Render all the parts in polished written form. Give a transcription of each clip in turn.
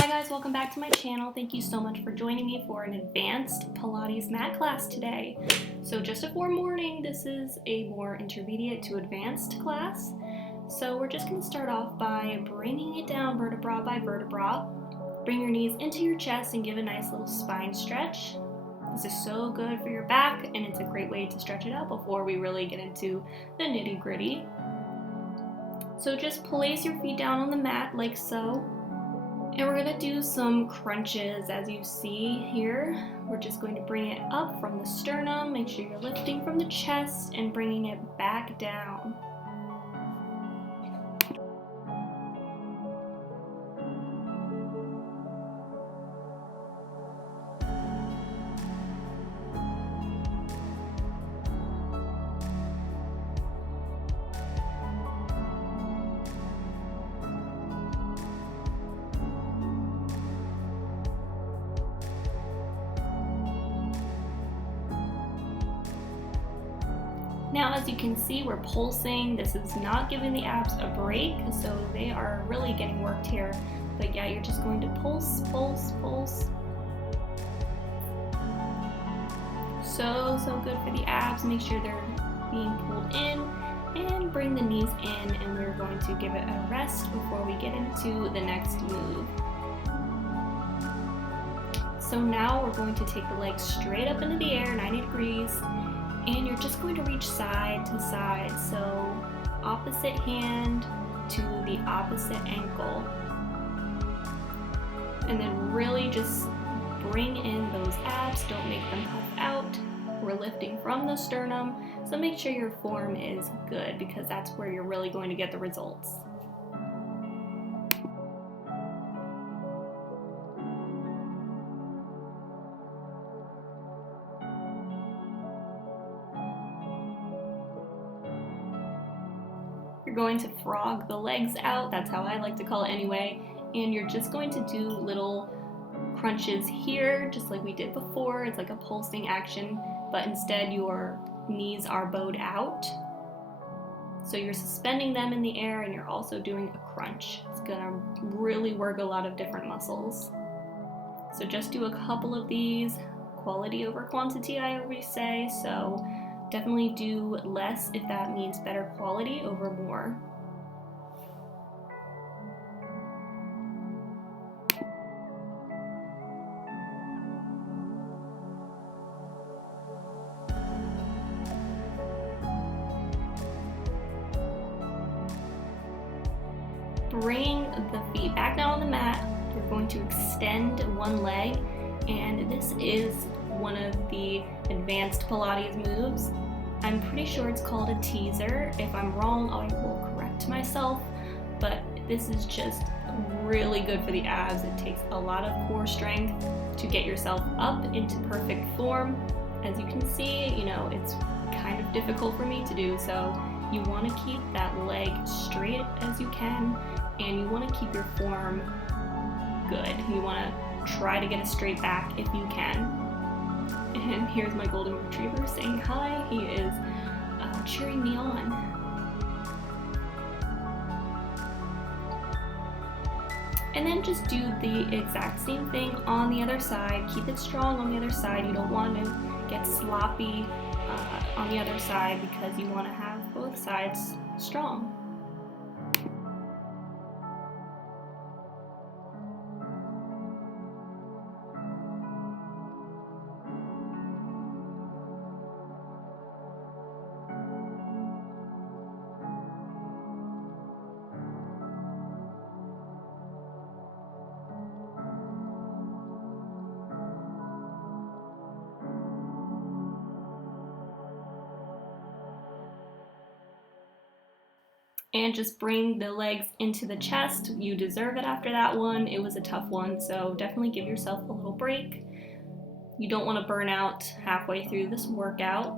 Hi guys, welcome back to my channel. Thank you so much for joining me for an advanced Pilates mat class today. So just a forewarning, this is a more intermediate to advanced class. So we're just going to start off by bringing it down vertebra by vertebra. Bring your knees into your chest and give a nice little spine stretch. This is so good for your back, and it's a great way to stretch it out before we really get into the nitty-gritty. So just place your feet down on the mat like so. And we're going to do some crunches as you see here. We're just going to bring it up from the sternum. Make sure you're lifting from the chest and bringing it back down. Now, as you can see, we're pulsing. This is not giving the abs a break, so they are really getting worked here. But yeah, you're just going to pulse, pulse, pulse. So good for the abs. Make sure they're being pulled in, and bring the knees in, and we're going to give it a rest before we get into the next move. So now we're going to take the legs straight up into the air, 90 degrees. And you're just going to reach side to side, so opposite hand to the opposite ankle. And then really just bring in those abs, don't make them puff out. We're lifting from the sternum, so make sure your form is good because that's where you're really going to get the results. You're going to frog the legs out, that's how I like to call it anyway, and you're just going to do little crunches here, just like we did before. It's like a pulsing action, but instead your knees are bowed out. So you're suspending them in the air and you're also doing a crunch. It's gonna really work a lot of different muscles. So just do a couple of these, quality over quantity I always say, so definitely do less if that means better quality over more. Bring the feet back down on the mat. You're going to extend one leg, and this is one of the advanced Pilates moves. I'm pretty sure it's called a teaser. If I'm wrong, I will correct myself, but this is just really good for the abs. It takes a lot of core strength to get yourself up into perfect form. As you can see, it's kind of difficult for me to do, so you want to keep that leg straight as you can, and you want to keep your form good. You want to try to get a straight back if you can. And here's my golden retriever saying hi. He is cheering me on. And then just do the exact same thing on the other side. Keep it strong on the other side. You don't want to get sloppy on the other side because you want to have both sides strong. And just bring the legs into the chest. You deserve it after that one. It was a tough one, so definitely give yourself a little break. You don't want to burn out halfway through this workout.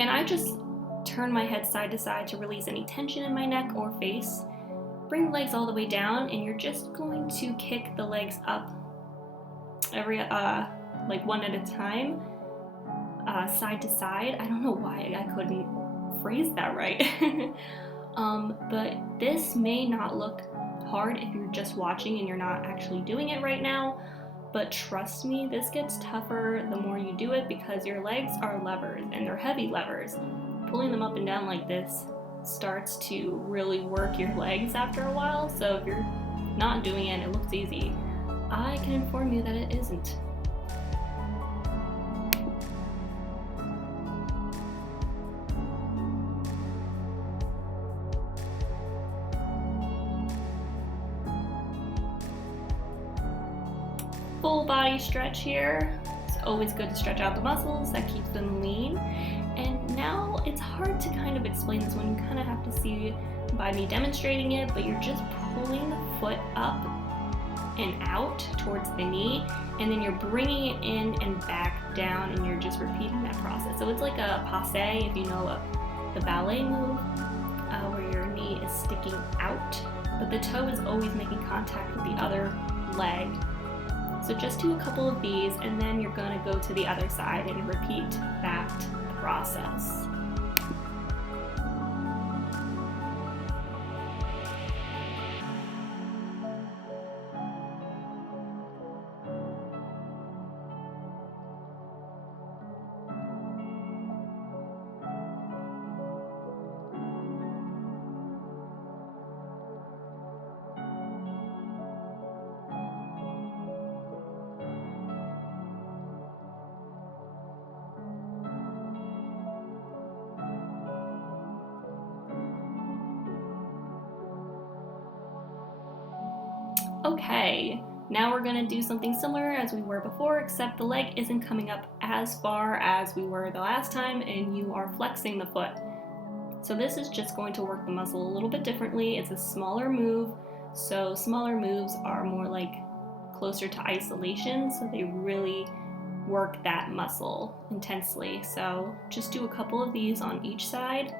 And I just turn my head side to side to release any tension in my neck or face. Bring the legs all the way down, and you're just going to kick the legs up every like one at a time, side to side. I don't know why I couldn't phrase that right. But this may not look hard if you're just watching and you're not actually doing it right now. But trust me, this gets tougher the more you do it because your legs are levers and they're heavy levers. Pulling them up and down like this starts to really work your legs after a while. So if you're not doing it, it looks easy. I can inform you that it isn't. Full body stretch here. It's always good to stretch out the muscles, that keeps them lean. And now it's hard to kind of explain this one. You kind of have to see by me demonstrating it, but you're just pulling the foot up and out towards the knee, and then you're bringing it in and back down, and you're just repeating that process. So it's like a passe, if you know the ballet move, where your knee is sticking out, but the toe is always making contact with the other leg. So just do a couple of these, and then you're going to go to the other side and repeat that process. Okay, now we're going to do something similar as we were before, except the leg isn't coming up as far as we were the last time, and you are flexing the foot. So this is just going to work the muscle a little bit differently. It's a smaller move, so smaller moves are more like closer to isolation, so they really work that muscle intensely. So just do a couple of these on each side.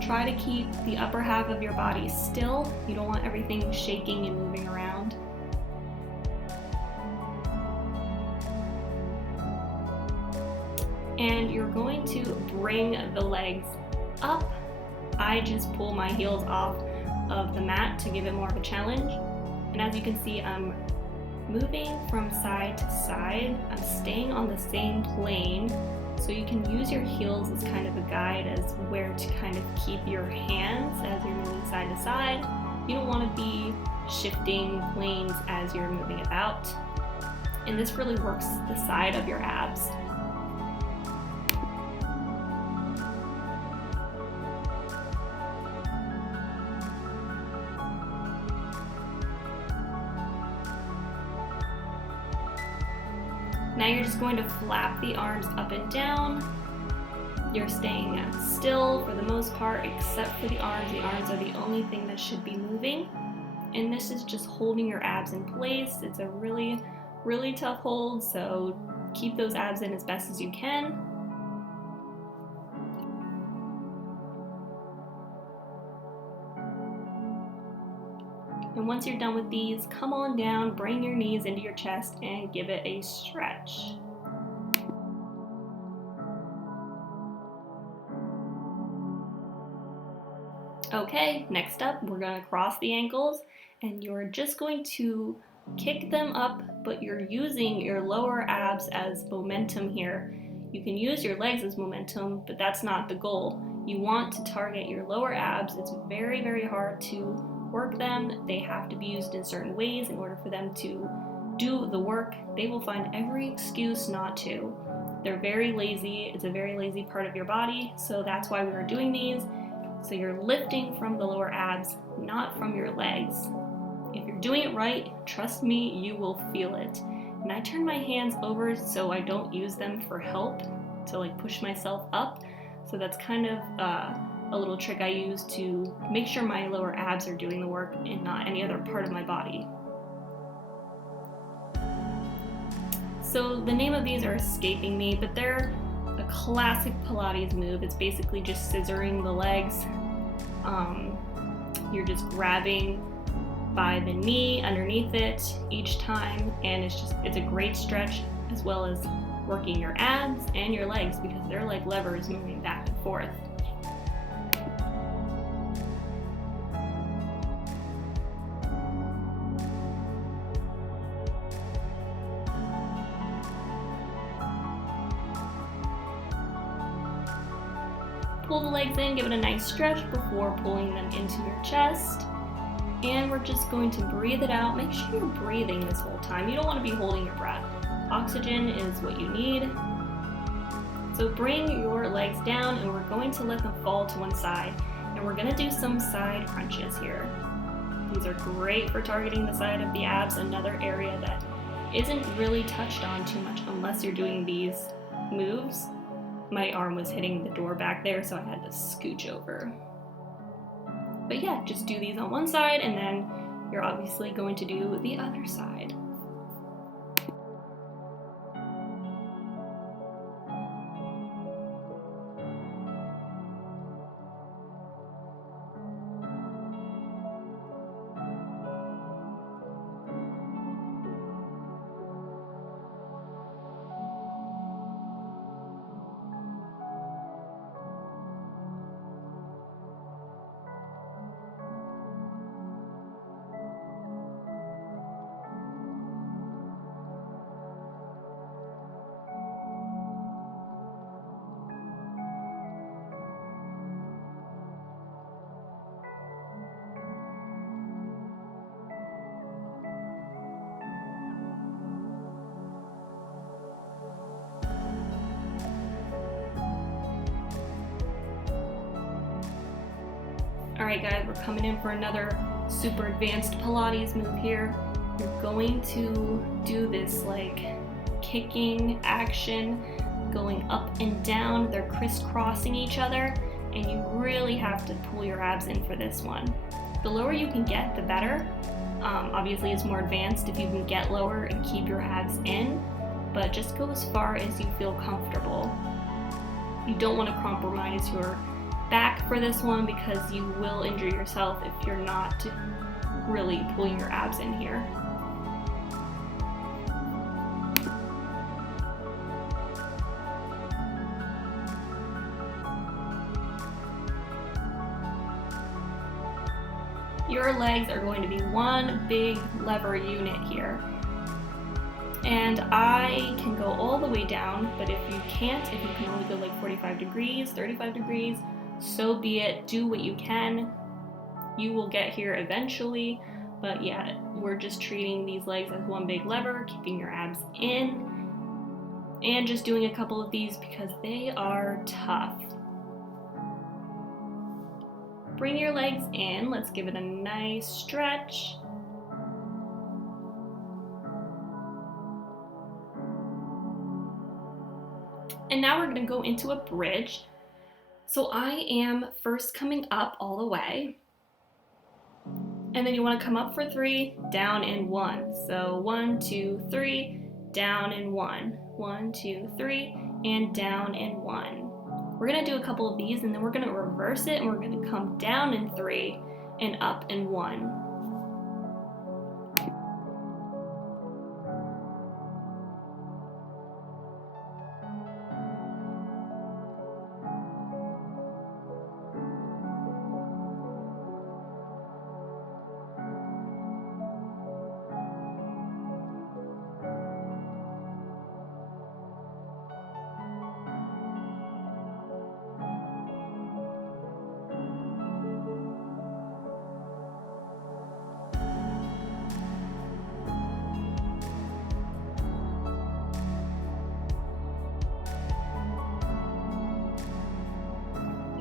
Try to keep the upper half of your body still. You don't want everything shaking and moving around. And you're going to bring the legs up. I just pull my heels off of the mat to give it more of a challenge. And as you can see, I'm moving from side to side. I'm staying on the same plane. So you can use your heels as kind of a guide as where to kind of keep your hands as you're moving side to side. You don't want to be shifting planes as you're moving about. And this really works the side of your abs. Now you're just going to flap the arms up and down. You're staying still for the most part, except for the arms. The arms are the only thing that should be moving. And this is just holding your abs in place. It's a really, really tough hold, so keep those abs in as best as you can. And once you're done with these, come on down, bring your knees into your chest, and give it a stretch. Okay, next up, we're going to cross the ankles, and you're just going to kick them up, but you're using your lower abs as momentum here. You can use your legs as momentum, but that's not the goal. You want to target your lower abs. It's very, very hard to work them. They have to be used in certain ways in order for them to do the work. They will find every excuse not to. They're very lazy. It's a very lazy part of your body, so that's why we are doing these. So you're lifting from the lower abs, not from your legs. If you're doing it right, trust me, you will feel it. And I turn my hands over so I don't use them for help to like push myself up. So that's kind of a little trick I use to make sure my lower abs are doing the work and not any other part of my body. So the name of these are escaping me, but they're a classic Pilates move. It's basically just scissoring the legs. You're just grabbing by the knee underneath it each time, and it's a great stretch as well as working your abs and your legs because they're like levers moving back and forth. Pull the legs in, give it a nice stretch before pulling them into your chest. And we're just going to breathe it out. Make sure you're breathing this whole time. You don't want to be holding your breath. Oxygen is what you need. So bring your legs down and we're going to let them fall to one side. And we're going to do some side crunches here. These are great for targeting the side of the abs, another area that isn't really touched on too much unless you're doing these moves. My arm was hitting the door back there, so I had to scooch over. But yeah, just do these on one side and then you're obviously going to do the other side. Alright guys, we're coming in for another super advanced Pilates move here. You're going to do this like kicking action, going up and down. They're crisscrossing each other and you really have to pull your abs in for this one. The lower you can get, the better. Obviously it's more advanced if you can get lower and keep your abs in, but just go as far as you feel comfortable. You don't want to compromise your back for this one because you will injure yourself if you're not really pulling your abs in here. Your legs are going to be one big lever unit here. And I can go all the way down, but if you can't, if you can only go like 45 degrees, 35 degrees, so be it. Do what you can. You will get here eventually, but yeah, we're just treating these legs as one big lever, keeping your abs in, and just doing a couple of these because they are tough. Bring your legs in. Let's give it a nice stretch. And now we're going to go into a bridge. So I am first coming up all the way. And then you want to come up for 3, down and 1. So 1, 2, 3, down and 1. 1, 2, 3, and down and 1. We're going to do a couple of these and then we're going to reverse it and we're going to come down in 3 and up in 1.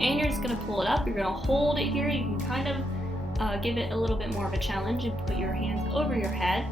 And you're just going to pull it up. You're going to hold it here. You can kind of give it a little bit more of a challenge and put your hands over your head.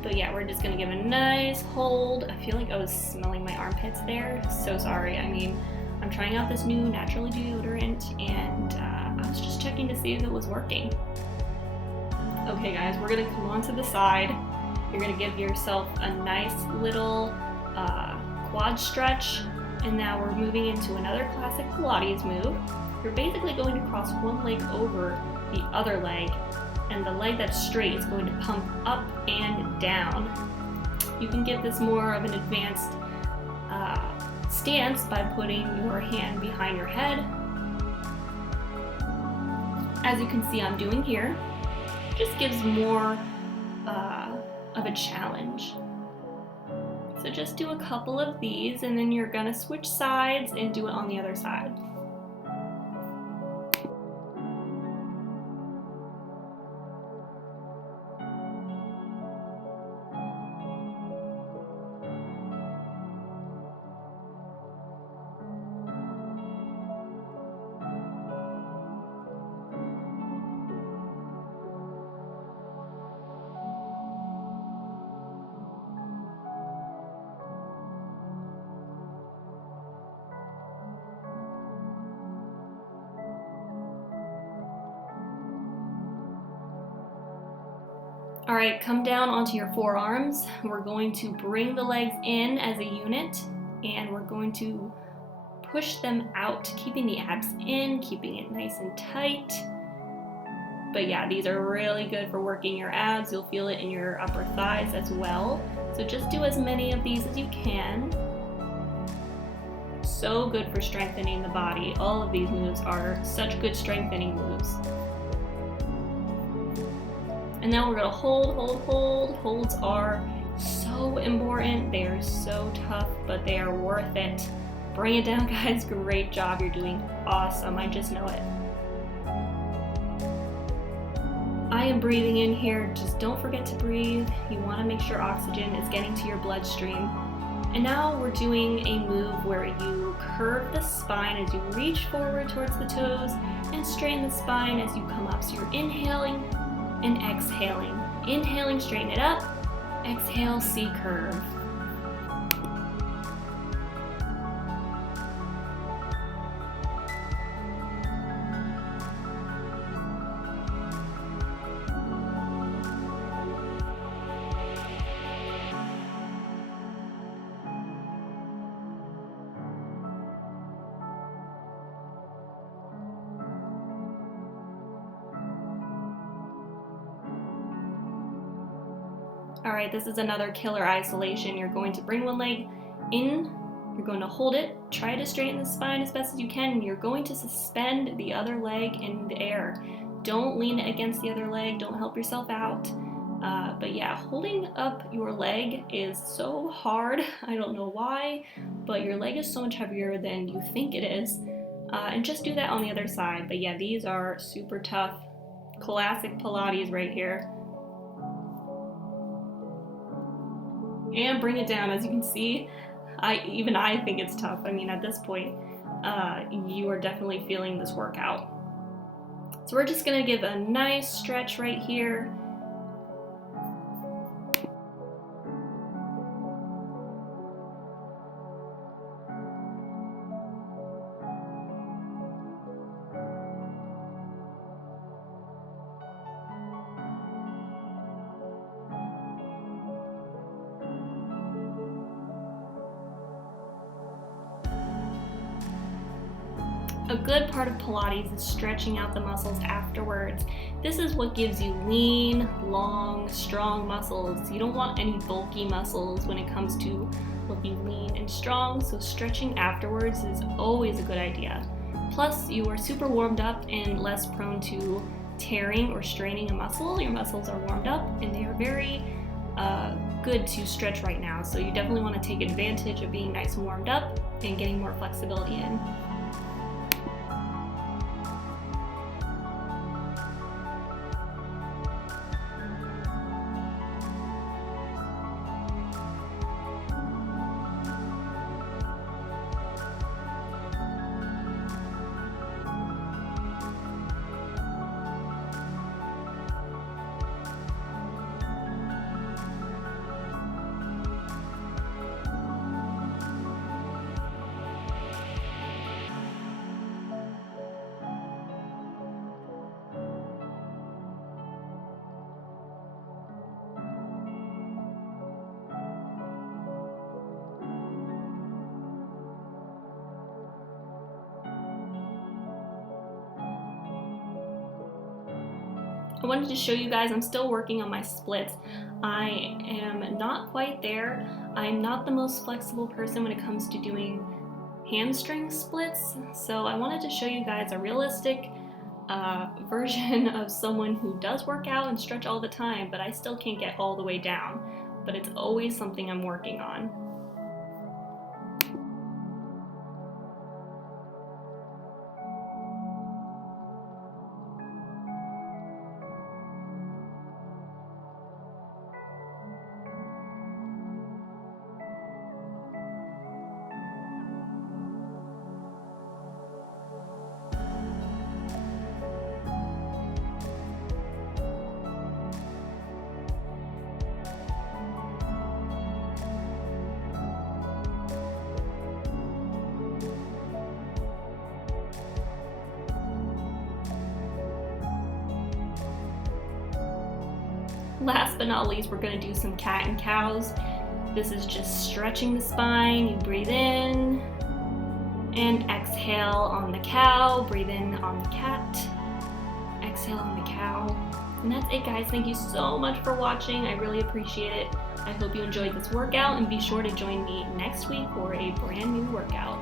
But yeah, we're just going to give a nice hold. I feel like I was smelling my armpits there. So sorry. I mean, I'm trying out this new natural deodorant and I was just checking to see if it was working. Okay guys, we're going to come onto the side. You're going to give yourself a nice little quad stretch. And now we're moving into another classic Pilates move. You're basically going to cross one leg over the other leg, and the leg that's straight is going to pump up and down. You can get this more of an advanced stance by putting your hand behind your head. As you can see I'm doing here, just gives more of a challenge. So just do a couple of these and then you're gonna switch sides and do it on the other side. All right, come down onto your forearms. We're going to bring the legs in as a unit and we're going to push them out, keeping the abs in, keeping it nice and tight. But yeah, these are really good for working your abs. You'll feel it in your upper thighs as well. So just do as many of these as you can. So good for strengthening the body. All of these moves are such good strengthening moves. And now we're gonna hold. Holds are so important. They are so tough, but they are worth it. Bring it down, guys. Great job. You're doing awesome. I just know it. I am breathing in here. Just don't forget to breathe. You wanna make sure oxygen is getting to your bloodstream. And now we're doing a move where you curve the spine as you reach forward towards the toes and straighten the spine as you come up. So you're inhaling and exhaling. Inhaling, straighten it up. Exhale, C curve. All right, this is another killer isolation. You're going to bring one leg in, you're going to hold it, try to straighten the spine as best as you can, and you're going to suspend the other leg in the air. Don't lean it against the other leg, don't help yourself out. But yeah, holding up your leg is so hard. I don't know why, but your leg is so much heavier than you think it is. And just do that on the other side. But yeah, these are super tough. Classic Pilates right here. And bring it down. As you can see, even I think it's tough. I mean, at this point, you are definitely feeling this workout. So we're just gonna give a nice stretch right here. A good part of Pilates is stretching out the muscles afterwards. This is what gives you lean, long, strong muscles. You don't want any bulky muscles when it comes to looking lean and strong, so stretching afterwards is always a good idea. Plus, you are super warmed up and less prone to tearing or straining a muscle. Your muscles are warmed up and they are very good to stretch right now, so you definitely want to take advantage of being nice and warmed up and getting more flexibility in. I wanted to show you guys I'm still working on my splits. I am not quite there. I'm not the most flexible person when it comes to doing hamstring splits, so I wanted to show you guys a realistic version of someone who does work out and stretch all the time, but I still can't get all the way down. But it's always something I'm working on. Last but not least, we're going to do some cat and cows. This is just stretching the spine. You breathe in and exhale on the cow. Breathe in on the cat. Exhale on the cow. And that's it, guys. Thank you so much for watching. I really appreciate it. I hope you enjoyed this workout, and be sure to join me next week for a brand new workout.